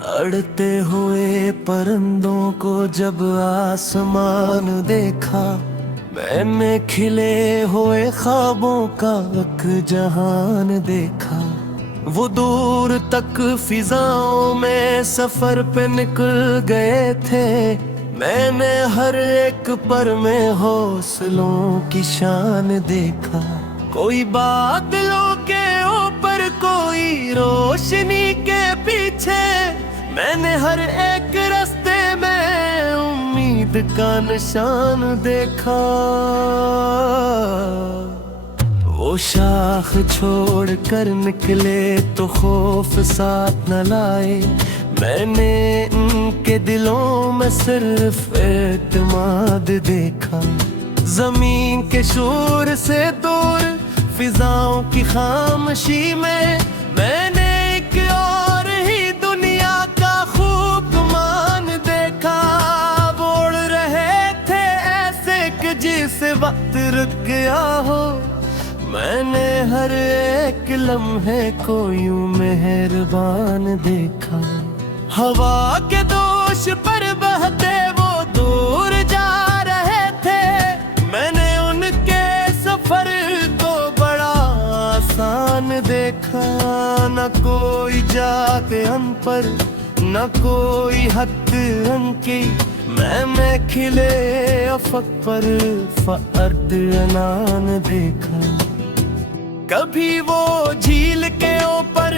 अड़ते हुए परिंदों को जब आसमान देखा, मैंने खिले हुए ख्वाबों का एक जहान देखा। वो दूर तक फिजाओं में सफर पे निकल गए थे, मैंने हर एक पर में हौसलों की शान देखा। कोई बादलों के ऊपर, कोई रोशनी के पीछे, मैंने हर एक रास्ते में उम्मीद का निशान देखा। वो शाख छोड़ कर निकले तो खौफ साथ न लाए, मैंने उनके दिलों में सिर्फ एतमाद देखा। जमीन के शोर से दूर फिजाओं की खामोशी में, मैंने एक और ही दुनिया का खूब मान देखा। बोल रहे थे ऐसे कि जिस वक्त रुक गया हो, मैंने हर एक लम्हे को यूं मेहरबान देखा। हवा के दोष पर बहते वो दूर जा रहे थे, मैंने उनके सफर को बड़ा आसान देखा। न कोई जात अनपढ़, न कोई हद उनकी, मैं खिले अफक पर फर्द अनान देखा। कभी वो झील के ऊपर,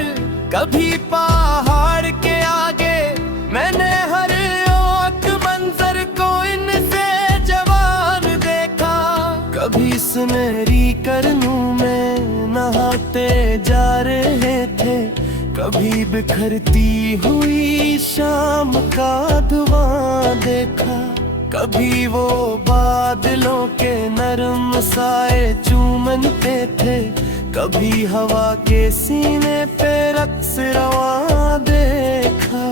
कभी पहाड़ के आगे, मैंने हर एक मंजर को इनसे जवान देखा। कभी सुनहरी करनों में नहाते जा रहे थे, कभी बिखरती हुई शाम का धुआं देखा। कभी वो बादलों के नरम साए चूमते थे, कभी हवा के सीने पे रक्स रवा देखा।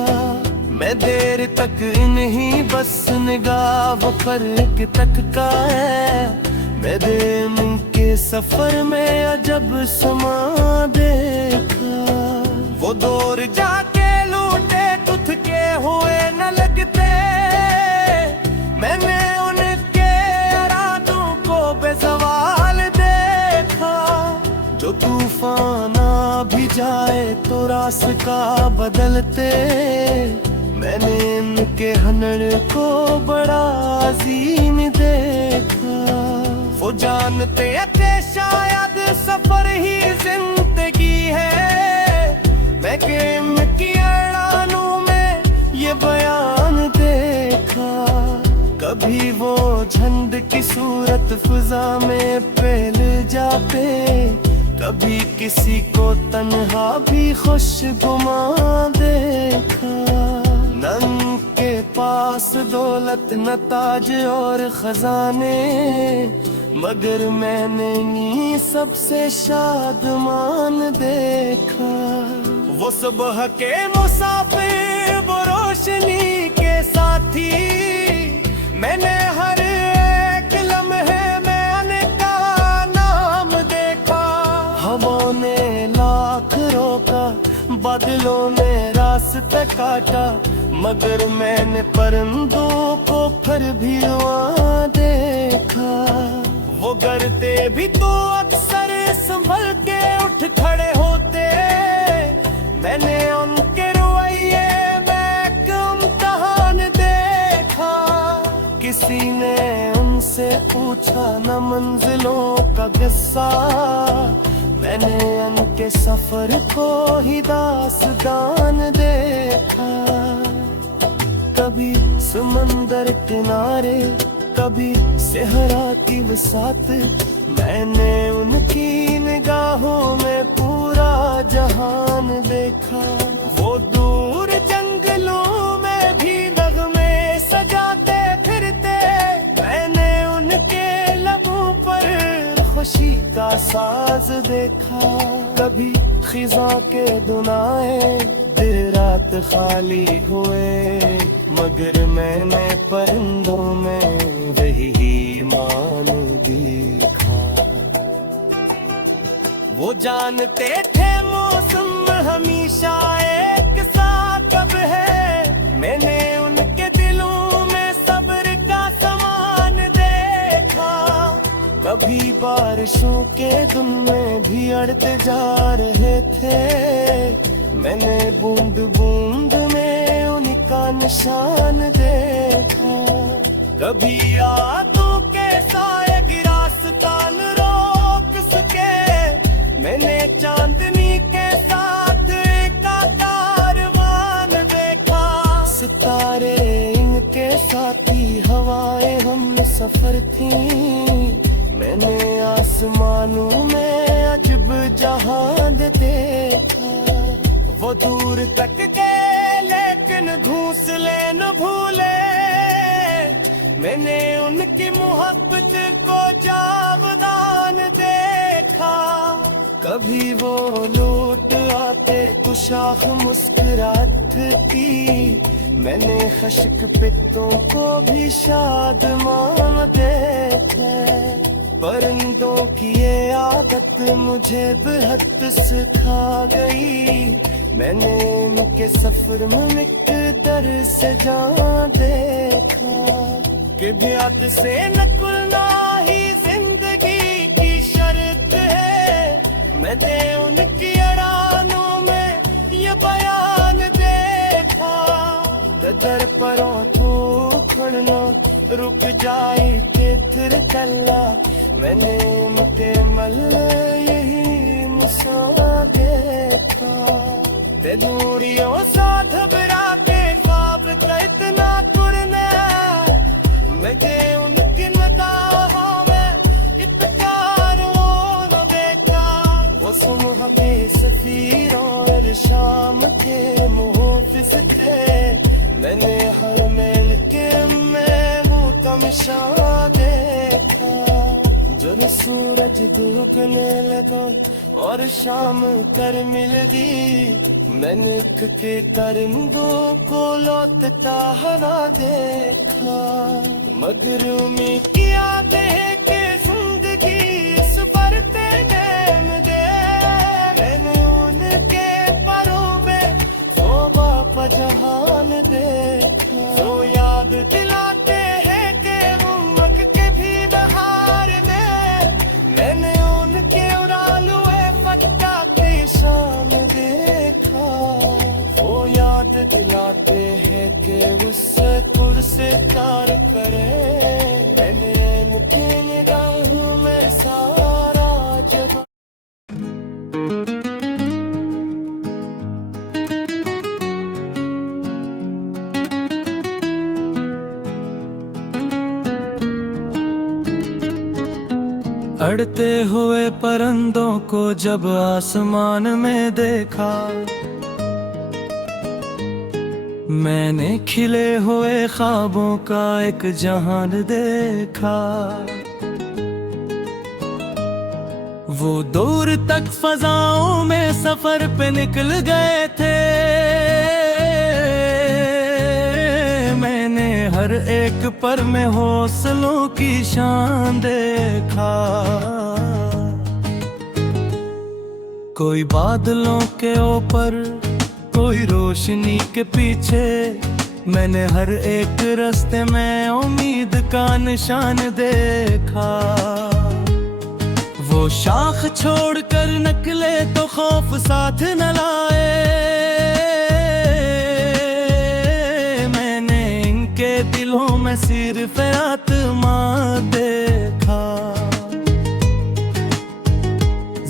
मैं देर तक इन्हीं बस निगाह पर एक तक का है, मेरे मन के सफर में अजब समा देखा। वो दौर जाके लूटे तुथ के हुए न लगते, मैंने उनके इरादों को बेज़वाल देखा। जो तूफान आ भी जाए तो रास्ता बदलते, मैंने इनके हनर को बड़ा अजीम देखा। वो जानते थे शायद सफर ही जिंदगी है, मैं गेम की अड़ानों में ये बयान देखा। कभी वो झंड की सूरत फिजा में फैल जाते, कभी किसी को तन्हा भी खुशगुमा देखा। नन के पास दौलत न ताज और खजाने, मगर मैंने नी सबसे शादमान देखा। वो सुबह के मुसाफिर, वो रोशनी के साथी, मैंने हर एक लम्हे में अनका नाम देखा। हवाओं ने लाख रोका, बादलों ने रास्ते काटा, मगर मैंने परिंदों को फिर भी वहाँ देखा। वो गिरते भी तो अक्सर संभल के उठ खड़े होते, मैंने उनके रवैये में एक इम्तिहान देखा। किसी ने उनसे पूछा न मंजिलों का किस्सा, मैंने उनके सफर को ही दास्तान देखा। कभी समंदर किनारे, कभी सहरा की वसात, मैंने उनकी निगाहों में पूरा जहान देखा। वो दूर जंगलों में भी नगमे सजाते फिरते, मैंने उनके लबों पर खुशी का साज देखा। कभी खिजा के दुनाए देर रात खाली हुए, मगर मैंने परिंदों में वही मान देखा। वो जानते थे मौसम हमेशा एक सा कब है, मैंने उनके दिलों में सब्र का समान देखा। कभी बारिशों के दिन में भी अड़ते जा रहे थे, मैंने बूंद बूंद में उनका निशान देखा। कभी यादों के साए गिरा रास्तान रोक सके, मैंने चांदनी के साथ का कारवान देखा। सितारे इनके साथी, हवाएं हमने सफर थी, मैंने आसमानों में अजब जहां देखा। वो दूर तक गए लेकिन घोंसले न भूले, मैंने उनकी मोहब्बत को जावदान देखा। कभी वो लौट आते कुशाख मुस्कुराती, मैंने खश्क पित्तों को भी शादमान देखा। परिंदों की ये आदत मुझे बेहद सिखा गई, मैंने इनके सफर में मिकदर से जान देखा। कि ब्याद से नकुलना ही जिंदगी की शर्त है, मैंने उनकी अड़ानों में ये बयान देखा। दर परों तो खड़ना रुक जाए के फिर कल्ला, मैंने उनके मल यही मुसा देखा। ते दूरियों सा घबरा के ख्वाब का इतना कुरना, मुझे उनकी निगाहों में इत्कार न देखा। वो सुबह के सफीरों और शाम के मुहाफिज थे, मैंने हर मेल के में वो तमशा देखा। जब सूरज धूपने लगा और शाम कर मिल दी, मैंने के दरिंदों को लौटता हरा देखा। मगरूमी किया देख के जिंदगी इस बरते नैम दे, मैंने उनके परों पे तौबा का जहान देखा। वो याद दिलाते हैं कि उम्मत के भी बहार में, मैंने उनके उड़ालुए फट्टा की शान देखा। वो याद दिलाते हैं कि उससे कुर्से तार करे, मैंने उनकी निगाहों में सारा जहां। अड़ते हुए परिंदों को जब आसमान में देखा, मैंने खिले हुए ख्वाबों का एक जहान देखा। वो दूर तक फजाओं में सफर पे निकल गए थे, मैंने हर एक पर में हौसलों की शान देखा। कोई बादलों के ऊपर, कोई रोशनी के पीछे, मैंने हर एक रास्ते में उम्मीद का निशान देखा। वो शाख छोड़कर निकले तो खौफ साथ न लाए, मैंने इनके दिलों में सिर्फ आत्मा देखा।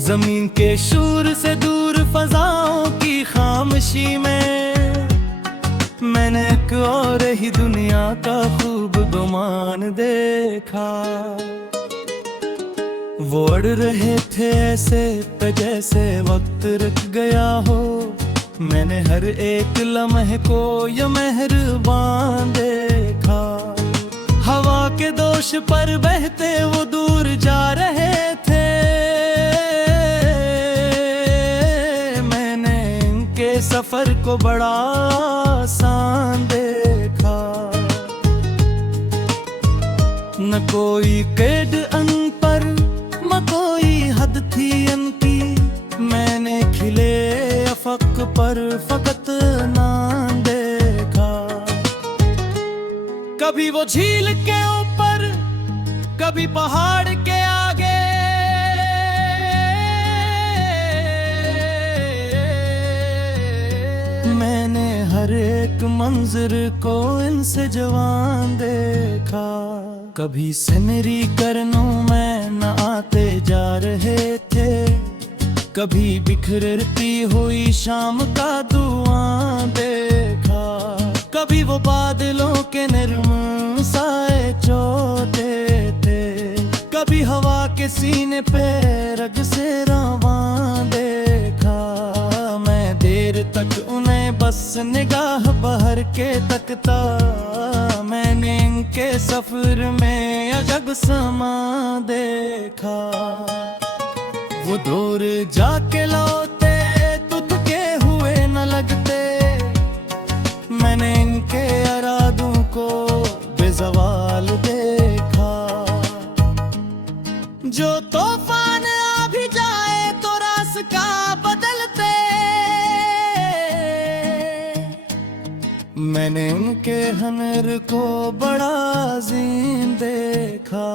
जमीन के शोर से दूर फजाओं की खामोशी में, मैंने एक और ही दुनिया का खूब गुमान देखा। वो अड़ रहे थे ऐसे पे जैसे वक्त रुक गया हो, मैंने हर एक लम्हे को ये मेहरबान देखा। हवा के दोष पर बहते वो दूर जा रहे थे, सफर को बड़ा आसान देखा। न कोई कैद अन पर, न कोई हद थी अनकी, मैंने खिले अफक पर फकत नाम देखा। कभी वो झील के ऊपर, कभी पहाड़ के आगे। मैंने हर एक मंजर को इनसे जवान देखा। कभी सिमरी करनों में न आते जा रहे थे, कभी बिखरती हुई शाम का धुआं देखा। कभी वो बादलों के निर्मल साए चोते थे, कभी हवा के सीने पे रग से रवां देखा। मैं देर तक उन्हें बस निगाह बहर के तकता। मैंने इनके सफर में अजब समा देखा। वो दूर जाके लौटे तो थके हुए न लगते। मैंने इनके इरादों को बेज़वाल देखा। जो तूफान आ भी जाए तो रास्ता बदलते। मैंने उनके हनर को बड़ा अजीम देखा।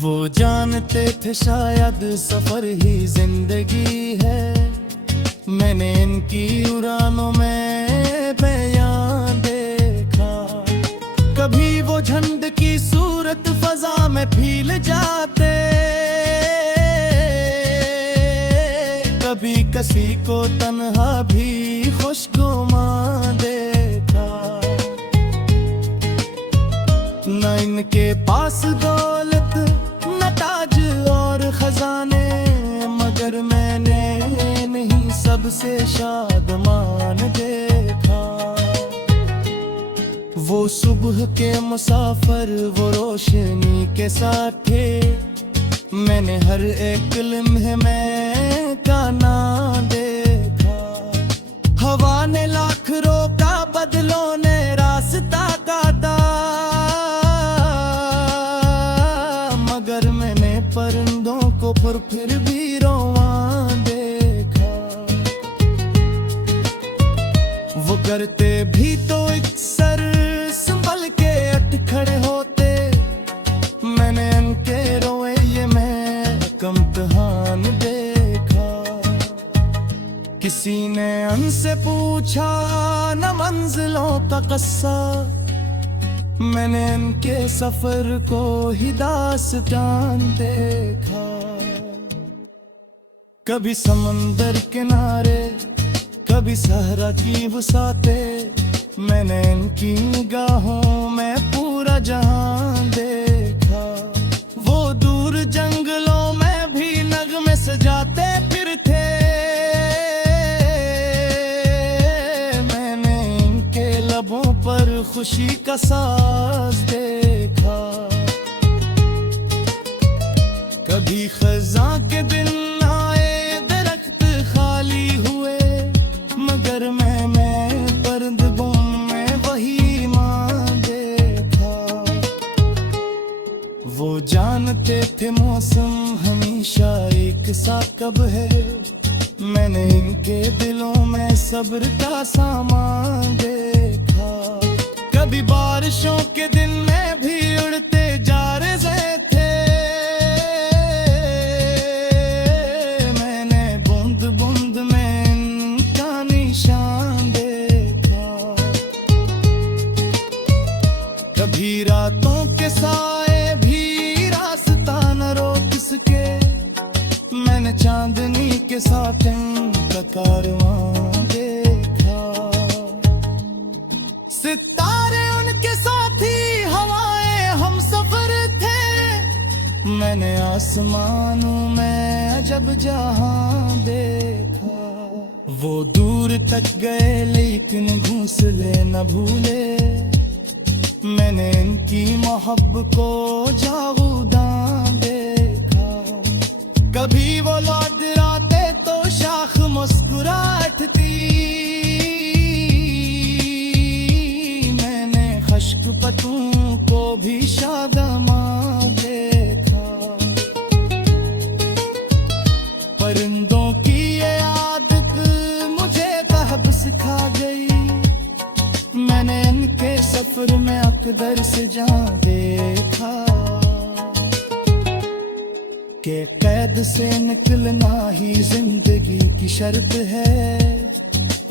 वो जानते थे शायद सफर ही जिंदगी है। मैंने इनकी उड़ानों में बयान देखा। कभी वो झंड की सूरत फजा में फील जाते, कभी किसी को तन्हा भी खुशगुमा देखा। न इनके पास दौलत न ताज और खजाने, मगर मैंने नहीं सबसे शादमान देखा। वो सुबह के मुसाफिर, वो रोशनी के साथ थे। मैंने हर एक लम्हे में काना देखा। हवा ने लाख रोका, बदलों ने रास्ता काटा, मगर मैंने परिंदों को फिर भी रवां देखा। वो करते भी तो इक्सर संभल के अट खड़े होते। मैंने उनके रवैये में इम्तिहान देखा। किसी ने उनसे पूछा न मंजिलों का किस्सा। मैंने उनके सफर को ही दास्तान देखा। कभी समंदर किनारे, कभी सहरा की वसाते। मैंने इनकी निगाहों में पूरा जहां देखा। वो दूर जंगलों में भी नगमे सजाते फिरते। मैंने इनके लबों पर खुशी का साज देखा। कभी खज़ां के दिन आए, दरख्त खाली हुए, मगर मैंने परिंदों में वही मां देखा। वो जानते थे मौसम हमेशा एक सा कब है। मैंने इनके दिलों में सब्र का सामान देखा। कभी बारिशों के दिन में भी उड़ते जा रहे थे। मैंने बूंद बूंद में इनका निशान देखा। कभी रातों के साए भी रास्ता न रोक सके। मैंने चांदनी के साथ इनका कारवां देखा। सितारे उनके साथी, हवाएं हम सफर थे। मैंने आसमानों में अजब जहां देखा। वो दूर तक गए लेकिन घोंसले न भूले। मैंने इनकी मोहब्बत को जागूदां देखा। कभी वो लौट आते तो शाख मुस्कुराती। मैंने खश्क पतों को भी शादमा देखा। परिंदों की ये आदत मुझे तहब सिखा गई। मैंने इनके सफर में दर से जहाँ देखा कि कैद से निकलना ही जिंदगी की शर्त है।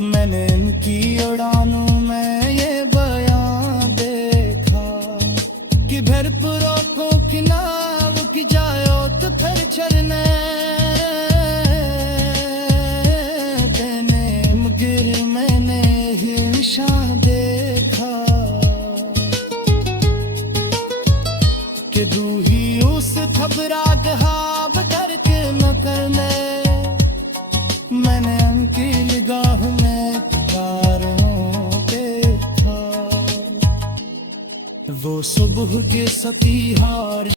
मैंने इनकी उड़ानों में ये बयां देखा कि भरपूरों को की नाव की जायो तो फिर चरने देने मगर मैंने ही निशान देखा कि रूही उस घबराहट हाब करके न करने मैंने उनकी निगाह में पुकारों देखा। वो सुबह के सतीहार